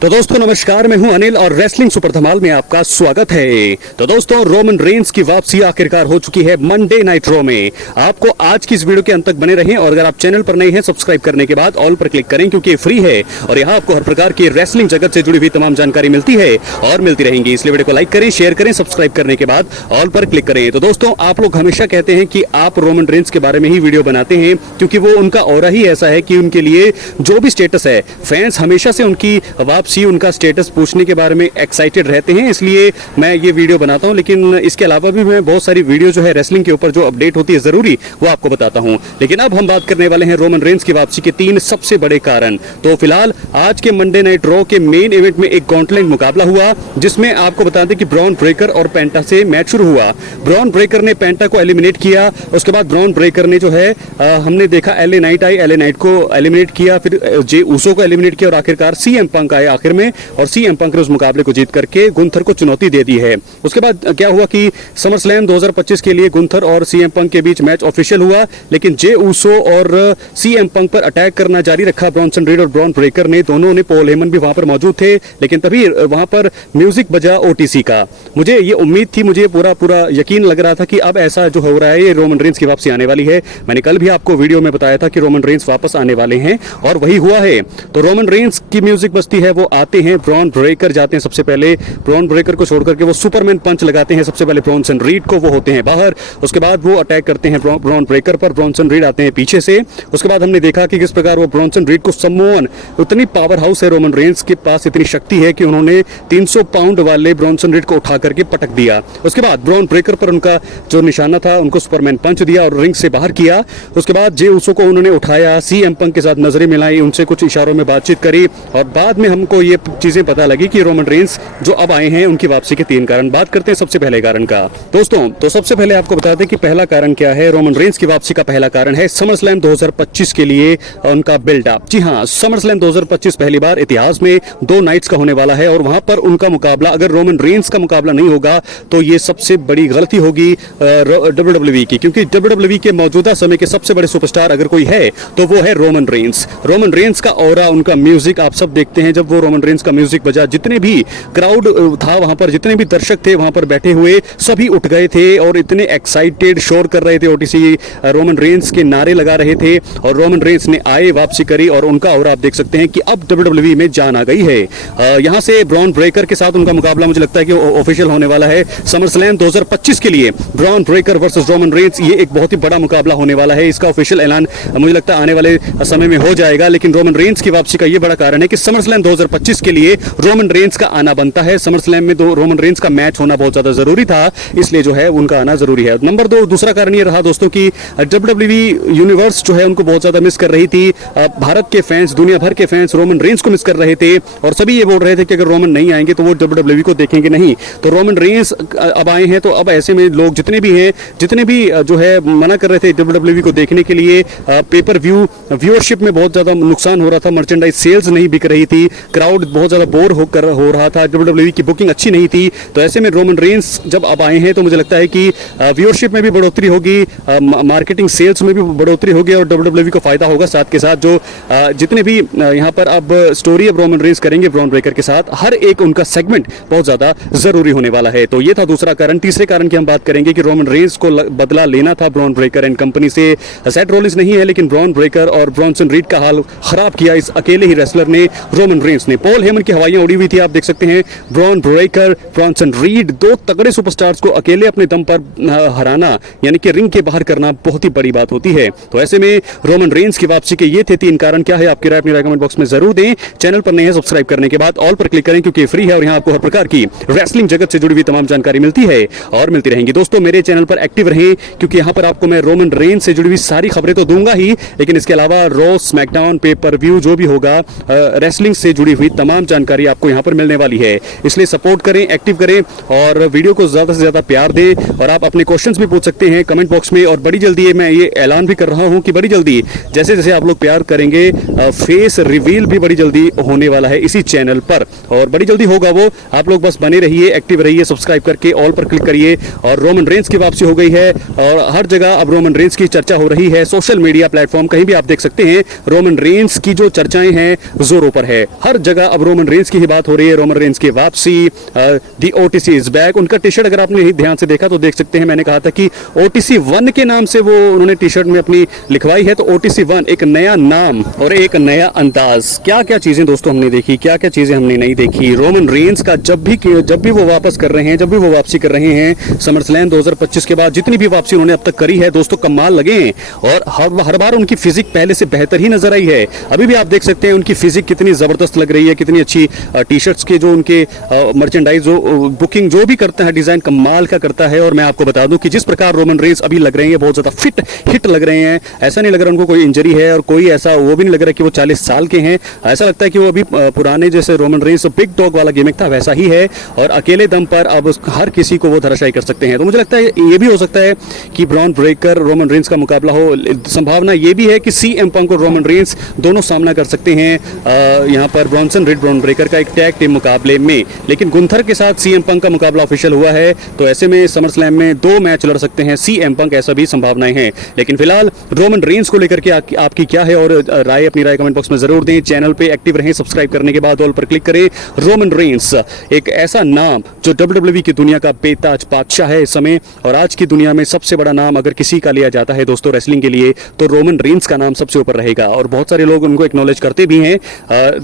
तो दोस्तों नमस्कार, मैं हूं अनिल और रेसलिंग सुपर धमाल में आपका स्वागत है। तो दोस्तों रोमन रेंस की वापसी आखिरकार हो चुकी है मंडे नाइट रॉ में। आपको आज की इस वीडियो के अंत तक बने रहें और अगर आप चैनल पर नए हैं सब्सक्राइब करने के बाद ऑल पर क्लिक करें क्योंकि फ्री है और यहाँ आपको हर प्रकार की रेसलिंग जगत से जुड़ी हुई तमाम जानकारी मिलती है और मिलती रहेंगी। इसलिए वीडियो को लाइक करें, शेयर करें, सब्सक्राइब करने के बाद ऑल पर क्लिक करें। तो दोस्तों आप लोग हमेशा कहते हैं कि आप रोमन रेंस के बारे में ही वीडियो बनाते हैं क्योंकि वो उनका ऑरा ही ऐसा है कि उनके लिए जो भी स्टेटस है फैंस हमेशा से उनकी वापसी, उनका स्टेटस पूछने के बारे में एक्साइटेड रहते हैं। इसलिए मैं ये वीडियो बनाता हूं, लेकिन इसके अलावा भी मैं बहुत सारी वीडियो जो है रेसलिंग के ऊपर जो अपडेट होती है जरूरी वो आपको बताता हूं। लेकिन अब हम बात करने वाले हैं रोमन रेंस की वापसी के 3 सबसे बड़े कारण। तो फिलहाल आज के मंडे नाइट रॉ के मेन इवेंट में एक गॉन्टलेट मुकाबला हुआ जिसमें आपको बता दें कि ब्रॉन ब्रेकर और पेंटा से मैच शुरू हुआ। ब्रॉन ब्रेकर ने पेंटा को एलिमिनेट किया, उसके बाद ब्रॉन ब्रेकर ने जो है हमने देखा LA night I, LA night को एलिमिनेट किया, फिर जे ऊसो को एलिमिनेट किया और आखिरकार सीएम पंक आए आखिर में और सीएम पंक ने उस मुकाबले को जीत करके गुंथर को चुनौती दे दी है। उसके बाद क्या हुआ कि समर स्लैम 2025 के लिए गुंथर और सीएम पंक के बीच मैच ऑफिशियल हुआ, लेकिन जे ऊसो और सीएम पंक पर अटैक करना जारी रखा ब्रॉनसन रीड और ब्रॉन ब्रेकर ने। दोनों ने, पॉल हेमन भी वहां पर मौजूद थे, लेकिन तभी वहां पर म्यूजिक बजा ओटीसी का। मुझे ये उम्मीद थी, मुझे पूरा यकीन लग रहा था कि अब ऐसा जो हो रहा है ये रोमन रेंस की वापसी आने वाली है। मैंने कल भी आपको वीडियो में बताया था कि रोमन रेंस वापस आने वाले हैं और वही हुआ है। तो रोमन रेंस की म्यूजिक बजती है, वो आते हैं, ब्रॉन ब्रेकर जाते हैं सबसे पहले, ब्रॉन ब्रेकर को छोड़ करके वो सुपरमैन पंच लगाते हैं सबसे पहले ब्रॉनसन रीड को, वो होते हैं बाहर। उसके बाद वो अटैक करते हैं ब्रॉन ब्रेकर पर, ब्रॉनसन रीड आते हैं पीछे से। उसके बाद हमने देखा कि किस प्रकार वो ब्रॉनसन रीड को सम्मोन, उतनी पावर हाउस है रोमन रेंस के पास, इतनी शक्ति है कि उन्होंने 300 पाउंड वाले ब्रॉनसन रीड को उठा करके पटक दिया। उसके बाद ब्रॉन ब्रेकर पर उनका जो निशाना था उनको सुपरमैन पंच दिया और रिंग से बाहर किया। उसके बाद जे ऊसो को उन्होंने उठाया, सीएम पंक के साथ नजरें मिलाई, उनसे कुछ इशारों में बातचीत करी और बाद में हमको ये चीजें पता लगी कि रोमन रेंस जो अब आए हैं उनकी वापसी के 3 कारण। बात करते हैं सबसे पहले कारण का दोस्तों। तो सबसे पहले आपको बता दें कि पहला कारण क्या है। रोमन रेंस की वापसी का पहला कारण है समर स्लैम 2025 के लिए उनका बिल्डअप। जी हाँ, समर स्लैम 2025 पहली बार इतिहास में 2 नाइट्स का होने वाला है और वहां पर उनका मुकाबला, अगर रोमन रेंस का मुकाबला नहीं होगा तो ये सबसे बड़ी गलती होगी डब्ल्यूडब्ल्यूई की, क्योंकि डब्ल्यूडब्ल्यूई के मौजूदा समय के सबसे बड़े सुपरस्टार अगर कोई है तो वो है रोमन रेंस। रोमन रेंस का ऑरा, उनका म्यूजिक आप सब देखते हैं, जब वो रोमन रेंस का म्यूजिक बजा, जितने भी क्राउड था वहां पर, जितने भी दर्शक थे वहां पर बैठे हुए, सभी उठ गए थे और इतने एक्साइटेड शोर कर रहे थे, ओटीसी रोमन रेंस के नारे लगा रहे थे और रोमन रेंस ने आए, वापसी करी और उनका ऑरा आप देख सकते हैं कि अब डब्ल्यूडब्ल्यूई में जान आ गई है। यहां से ब्रॉन ब्रेकर के साथ उनका मुकाबला मुझे लगता है कि ऑफिशियल होने वाला है समर स्लैम 2025 के लिए। Bron Breakker versus Roman Reigns, ये एक बहुत ही बड़ा मुकाबला होने वाला है। इसका ऑफिशियल ऐलान मुझे लगता है आने वाले समय में हो जाएगा, लेकिन रोमन रेंस की वापसी का ये बड़ा कारण है कि समर स्लैम 2025 के लिए रोमन रेंस का आना बनता है। समर स्लैम में रोमन रेंस का मैच होना बहुत ज्यादा जरूरी था, इसलिए जो है उनका आना जरूरी है। नंबर 2, दूसरा कारण ये रहा दोस्तों कि डब्ल्यूडब्ल्यूई यूनिवर्स जो है उनको बहुत ज्यादा मिस कर रही थी। भारत के फैंस, दुनिया भर के फैंस रोमन रेंस को मिस कर रहे थे और सभी ये बोल रहे थे कि अगर रोमन नहीं आएंगे तो वो डब्ल्यूडब्ल्यूई को देखेंगे नहीं। तो रोमन रेंस अब आए हैं तो अब ऐसे में लोग जितने भी हैं, जितने भी जो है मना कर रहे थे डब्ल्यूडब्ल्यूई को देखने के लिए, पेपर व्यू व्यूअरशिप में बहुत ज्यादा नुकसान हो रहा था, मर्चेंडाइज सेल्स नहीं बिक रही थी, क्राउड बहुत ज्यादा बोर हो रहा था, डब्ल्यूडब्ल्यूई की बुकिंग अच्छी नहीं थी। तो ऐसे में रोमन रेंस जब अब आए हैं तो मुझे लगता है कि व्यूअरशिप में भी बढ़ोतरी होगी, मार्केटिंग सेल्स में भी बढ़ोतरी होगी और डब्ल्यूडब्ल्यूई को फायदा होगा। साथ के साथ जो जितने भी यहाँ पर अब स्टोरी अब रोमन रेंस करेंगे ब्रॉन ब्रेकर के साथ, हर एक उनका सेगमेंट बहुत ज्यादा जरूरी होने वाला है। तो ये था दूसरा कारण। तीसरे कारण की हम बात करेंगे कि रोमन रेंस को बदला लेना था ब्रॉन ब्रेकर एंड कंपनी से। सेथ रॉलिंस नहीं है, लेकिन ब्रॉन ब्रेकर और ब्रॉनसन रीड का हाल खराब किया इस अकेले ही रेसलर ने, रोमन रेंस ने। पॉल हेमन की हवाइयां उड़ी हुई थी, आप देख सकते हैं। ब्रॉन ब्रेकर, ब्रॉनसन रीड, 2 तगड़े सुपरस्टार्स को अकेले अपने दम पर हराना, यानी कि रिंग के बाहर करना बहुत ही बड़ी बात होती है। तो ऐसे में रोमन रेंस की वापसी के ये थे 3 कारण। क्या है आपकी राय, अपनी राय कमेंट बॉक्स में जरूर दें। चैनल पर नए हैं सब्सक्राइब करने के बाद ऑल पर क्लिक करें क्योंकि फ्री है और यहाँ आपको हर प्रकार की रेसलिंग जगत से जुड़ी हुई तमाम जानकारी मिलती है और मिलती रहेंगी। दोस्तों मेरे चैनल पर एक्टिव रहें क्योंकि यहाँ पर आपको मैं रोमन रेंस से जुड़ी हुई सारी खबरें तो दूंगा ही, लेकिन इसके अलावा रॉ, स्मैकडाउन, पेपर व्यू जो भी होगा, रेसलिंग से जुड़ी हुई तमाम जानकारी आपको यहाँ पर मिलने वाली है। इसलिए सपोर्ट करें, एक्टिव करें और वीडियो को ज्यादा से ज्यादा प्यार दें और आप अपने क्वेश्चंस भी पूछ सकते हैं कमेंट बॉक्स में। और बड़ी जल्दी मैं ये ऐलान भी कर रहा हूँ कि बड़ी जल्दी जैसे जैसे आप लोग प्यार करेंगे फेस रिवील भी बड़ी जल्दी होने वाला है इसी चैनल पर और बड़ी जल्दी होगा वो। आप लोग बस बने रहिए, एक्टिव रहिए, सब्सक्राइब करके ऑल पर क्लिक करिए। और रोमन रेंस की वापसी हो गई है और हर जगह अब रोमन रेंस की चर्चा हो रही है। सोशल मीडिया प्लेटफॉर्म कहीं भी आप देख सकते हैं रोमन रेंस की जो चर्चाएं हैं जोरों पर है। हर जगह अब रोमन रेंस की ही बात हो रही है। रोमन रेंस की वापसी, दी ओटीसी इज बैक। उनका टी शर्ट अगर आपने ध्यान से देखा तो देख सकते हैं, मैंने कहा था कि ओटीसी 1 के नाम से वो उन्होंने टी शर्ट में अपनी लिखवाई है। तो ओटीसी 1 एक नया नाम और एक नया अंदाज। क्या क्या चीजें दोस्तों हमने देखी, क्या क्या चीजें हमने नहीं देखी। रोमन रेंस का जब भी वो वापस कर रहे हैं, जब भी वो वापसी कर रहे हैं समरस्लैम 2025 के बाद, जितनी भी वापसी उन्होंने अब तक करी है दोस्तों, कमाल लगे हैं। और हर बार उनकी फिजिक पहले से बेहतर ही नजर आई है। अभी भी आप देख सकते हैं उनकी फिजिक कितनी जबरदस्त लग रही है, कितनी अच्छी टी शर्ट्स के जो उनके मर्चेंडाइज जो बुकिंग जो भी करता है, डिजाइन कमाल का करता है। और मैं आपको बता दूं कि जिस प्रकार रोमन रेंस अभी लग रहे हैं, बहुत ज्यादा फिट हिट लग रहे हैं। ऐसा नहीं लग रहा उनको कोई इंजरी है, और कोई ऐसा वो भी नहीं लग रहा कि वो 40 साल के हैं। ऐसा लगता है कि वो अभी पुराने जैसे रोमन रेंस बिग डॉग वाला गिमिक था वैसा ही है, और अकेले दम पर अब हर किसी को वो धराशायी कर सकते हैं। तो मुझे लगता है ये भी हो सकता है कि ब्रॉन ब्रेकर रोमन रेंस का मुकाबला हो। संभावना ये भी है कि सीएम पंक और रोमन रेंस दोनों सामना कर सकते हैं यहां पर ब्रॉनसन रेड ब्रॉन ब्रेकर का एक टैग टीम मुकाबले में। लेकिन गुंथर के साथ सीएम पंक का मुकाबला ऑफिशियल हुआ है, तो ऐसे में समर स्लैम में 2 मैच लड़ सकते हैं सीएम पंक, ऐसा भी संभावनाएं हैं। लेकिन फिलहाल रोमन रेंस को लेकर के आपकी क्या है और अपनी राय कमेंट बॉक्स में जरूर दें। चैनल पे एक्टिव रहें, सब्सक्राइब करने के बाद ऑल पर क्लिक करें। रोमन रेंस एक ऐसा नाम जो WWE की दुनिया का बेताज बादशाह है इस समय, और आज की दुनिया में सबसे बड़ा नाम अगर किसी का लिया जाता है दोस्तों रेसलिंग के लिए, तो रोमन रेंस का नाम सबसे ऊपर रहेगा। और बहुत सारे लोग उनको एक्नॉलेज करते भी हैं।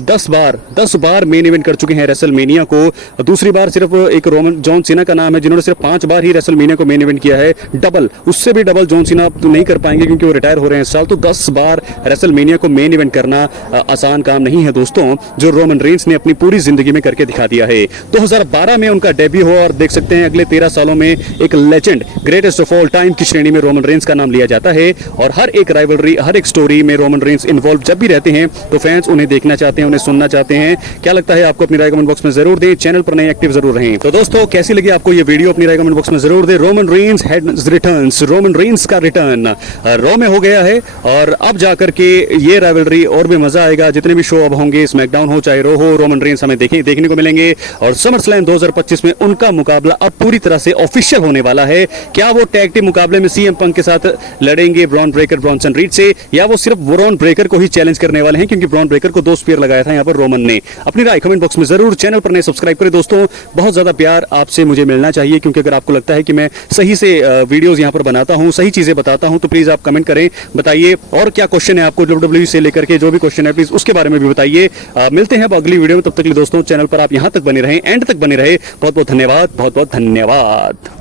10 बार मेन इवेंट कर चुके हैं रेसलमेनिया को। दूसरी बार सिर्फ एक रोमन जॉन सीना का नाम है जिन्होंने सिर्फ 5 बार ही रेसलमेनिया को मेन इवेंट किया है। डबल, उससे भी डबल जॉन सीना तो नहीं कर पाएंगे क्योंकि वो रिटायर हो रहे हैं इस साल। तो 10 बार रेसलमेनिया को मेन इवेंट करना आसान काम नहीं है दोस्तों, जो रोमन रेंस ने अपनी पूरी जिंदगी में करके दिखा दिया है। 2012 में उनका डेब्यू हुआ, और देख सकते हैं अगले 13 सालों में एक legend, greatest of all time की श्रेणी में रोमन रेंस का नाम लिया जाता है। और हर एक राइवलरी, हर एक स्टोरी में रोमन रेंस इन्वॉल्व जब भी रहते हैं तो फैंस उन्हें देखना चाहते हैं, उन्हें सुनना चाहते हैं। क्या लगता है आपको? अपनी राय कमेंट बॉक्स में जरूर दें। चैनल पर नए एक्टिव जरूर रहें। तो दोस्तों कैसी लगी आपको ये वीडियो? अपनी राय कमेंट बॉक्स में जरूर दें। Roman Reigns has returns, Roman Reigns का रिटर्न रॉ में हो गया है, और अब जाकर के ये राइवलरी और भी मजा आएगा। जितने भी शो अब होंगे, स्मैकडाउन हो चाहे रो हो, रोमन रेंस हमें देखने को मिलेंगे। और समरस्लैम 2025 में उनका मुकाबला अब पूरी तरह से ऑफिशियल होने वाला है। क्या वो टैग टीम मुकाबले में सीएम पंक के साथ लड़ेंगे ब्रॉन ब्रेकर ब्रॉनसन रीड से, या वो सिर्फ ब्रॉन ब्रेकर को ही चैलेंज करने वाले हैं? क्योंकि ब्रॉन ब्रेकर को 2 स्पीयर लगाया था यहाँ पर रोमन ने। अपनी राय कमेंट बॉक्स में जरूर, चैनल पर नए सब्सक्राइब करें दोस्तों। बहुत ज्यादा प्यार आपसे मुझे मिलना चाहिए, क्योंकि अगर आपको लगता है कि मैं सही से वीडियोस यहाँ पर बनाता हूँ, सही चीजें बताता हूँ, तो प्लीज आप कमेंट करें, बताइए। और क्या क्वेश्चन है आपको WWE से लेकर के, जो भी क्वेश्चन है प्लीज उसके बारे में भी बताइए। मिलते हैं अब अगली वीडियो में, तब तक के लिए दोस्तों चैनल पर आप यहाँ तक बने रहें, एंड तक बने रहे। बहुत बहुत धन्यवाद, बहुत बहुत धन्यवाद।